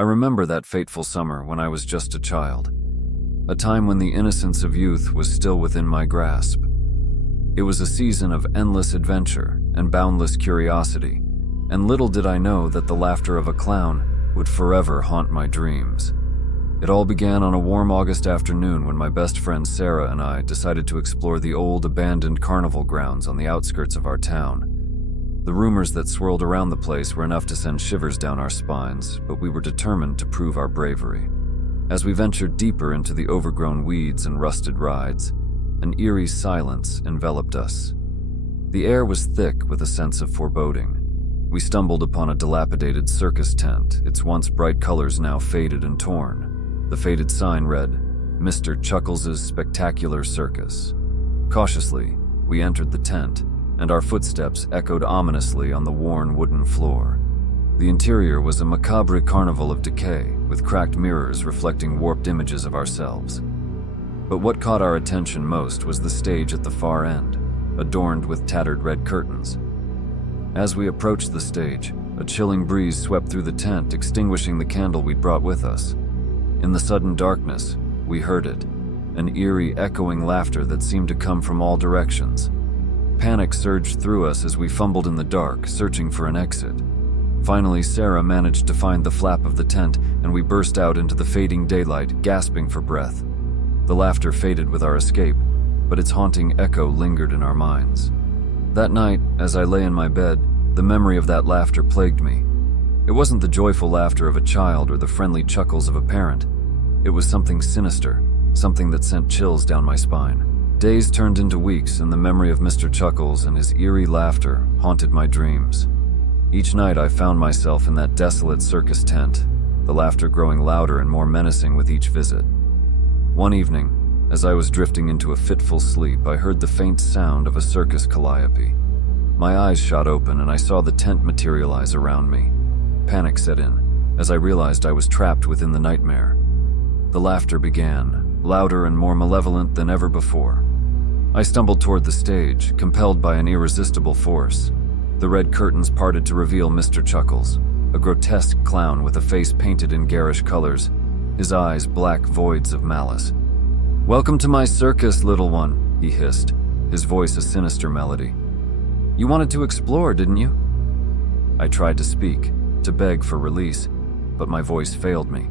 I remember that fateful summer when I was just a child, a time when the innocence of youth was still within my grasp. It was a season of endless adventure and boundless curiosity, and little did I know that the laughter of a clown would forever haunt my dreams. It all began on a warm August afternoon when my best friend Sarah and I decided to explore the old abandoned carnival grounds on the outskirts of our town. The rumors that swirled around the place were enough to send shivers down our spines, but we were determined to prove our bravery. As we ventured deeper into the overgrown weeds and rusted rides, an eerie silence enveloped us. The air was thick with a sense of foreboding. We stumbled upon a dilapidated circus tent, its once bright colors now faded and torn. The faded sign read, "Mister Chuckles' Spectacular Circus." Cautiously, we entered the tent, and our footsteps echoed ominously on the worn wooden floor. The interior was a macabre carnival of decay, with cracked mirrors reflecting warped images of ourselves. But what caught our attention most was the stage at the far end, adorned with tattered red curtains. As we approached the stage, a chilling breeze swept through the tent, extinguishing the candle we'd brought with us. In the sudden darkness, we heard it, an eerie, echoing laughter that seemed to come from all directions. Panic surged through us as we fumbled in the dark, searching for an exit. Finally, Sarah managed to find the flap of the tent, and we burst out into the fading daylight, gasping for breath. The laughter faded with our escape, but its haunting echo lingered in our minds. That night, as I lay in my bed, the memory of that laughter plagued me. It wasn't the joyful laughter of a child or the friendly chuckles of a parent. It was something sinister, something that sent chills down my spine. Days turned into weeks, and the memory of Mr. Chuckles and his eerie laughter haunted my dreams. Each night I found myself in that desolate circus tent, the laughter growing louder and more menacing with each visit. One evening, as I was drifting into a fitful sleep, I heard the faint sound of a circus calliope. My eyes shot open and I saw the tent materialize around me. Panic set in, as I realized I was trapped within the nightmare. The laughter began, louder and more malevolent than ever before. I stumbled toward the stage, compelled by an irresistible force. The red curtains parted to reveal Mister Chuckles, a grotesque clown with a face painted in garish colors, his eyes black voids of malice. "Welcome to my circus, little one," he hissed, his voice a sinister melody. "You wanted to explore, didn't you?" I tried to speak, to beg for release, but my voice failed me.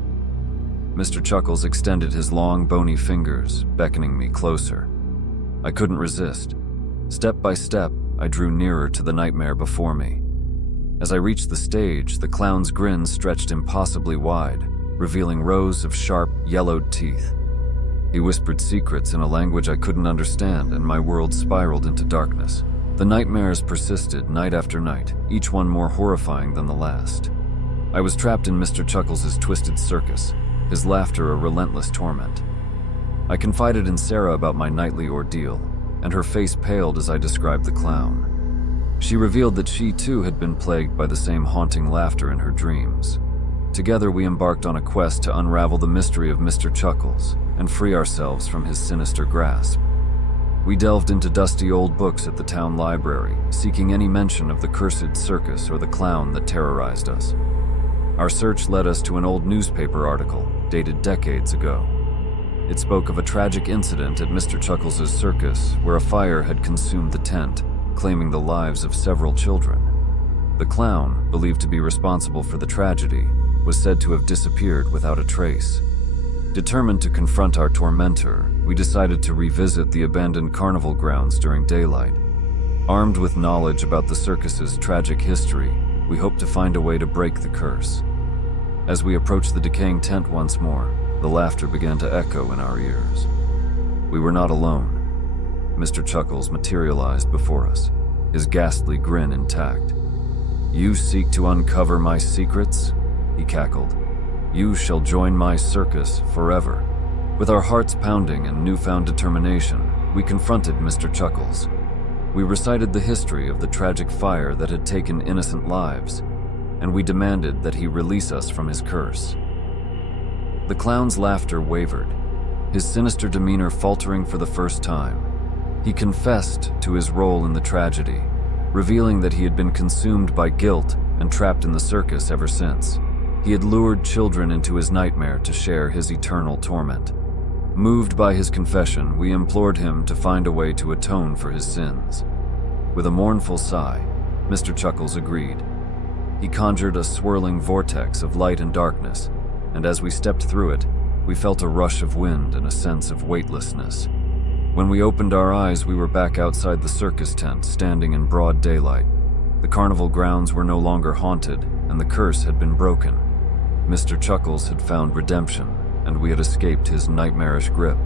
Mr. Chuckles extended his long, bony fingers, beckoning me closer. I couldn't resist. Step by step, I drew nearer to the nightmare before me. As I reached the stage, the clown's grin stretched impossibly wide, revealing rows of sharp, yellowed teeth. He whispered secrets in a language I couldn't understand, and my world spiraled into darkness. The nightmares persisted night after night, each one more horrifying than the last. I was trapped in Mr. Chuckles' twisted circus, his laughter a relentless torment. I confided in Sarah about my nightly ordeal, and her face paled as I described the clown. She revealed that she too had been plagued by the same haunting laughter in her dreams. Together we embarked on a quest to unravel the mystery of Mr. Chuckles and free ourselves from his sinister grasp. We delved into dusty old books at the town library, seeking any mention of the cursed circus or the clown that terrorized us. Our search led us to an old newspaper article, dated decades ago. It spoke of a tragic incident at Mr. Chuckles' circus where a fire had consumed the tent, claiming the lives of several children. The clown, believed to be responsible for the tragedy, was said to have disappeared without a trace. Determined to confront our tormentor, we decided to revisit the abandoned carnival grounds during daylight. Armed with knowledge about the circus's tragic history, we hoped to find a way to break the curse. As we approached the decaying tent once more, the laughter began to echo in our ears. We were not alone. Mr. Chuckles materialized before us, his ghastly grin intact. "You seek to uncover my secrets?" he cackled. "You shall join my circus forever." With our hearts pounding and newfound determination, we confronted Mr. Chuckles. We recited the history of the tragic fire that had taken innocent lives, and we demanded that he release us from his curse. The clown's laughter wavered, his sinister demeanor faltering for the first time. He confessed to his role in the tragedy, revealing that he had been consumed by guilt and trapped in the circus ever since. He had lured children into his nightmare to share his eternal torment. Moved by his confession, we implored him to find a way to atone for his sins. With a mournful sigh, Mr. Chuckles agreed. He conjured a swirling vortex of light and darkness, and as we stepped through it, we felt a rush of wind and a sense of weightlessness. When we opened our eyes, we were back outside the circus tent, standing in broad daylight. The carnival grounds were no longer haunted, and the curse had been broken. Mr. Chuckles had found redemption, and we had escaped his nightmarish grip.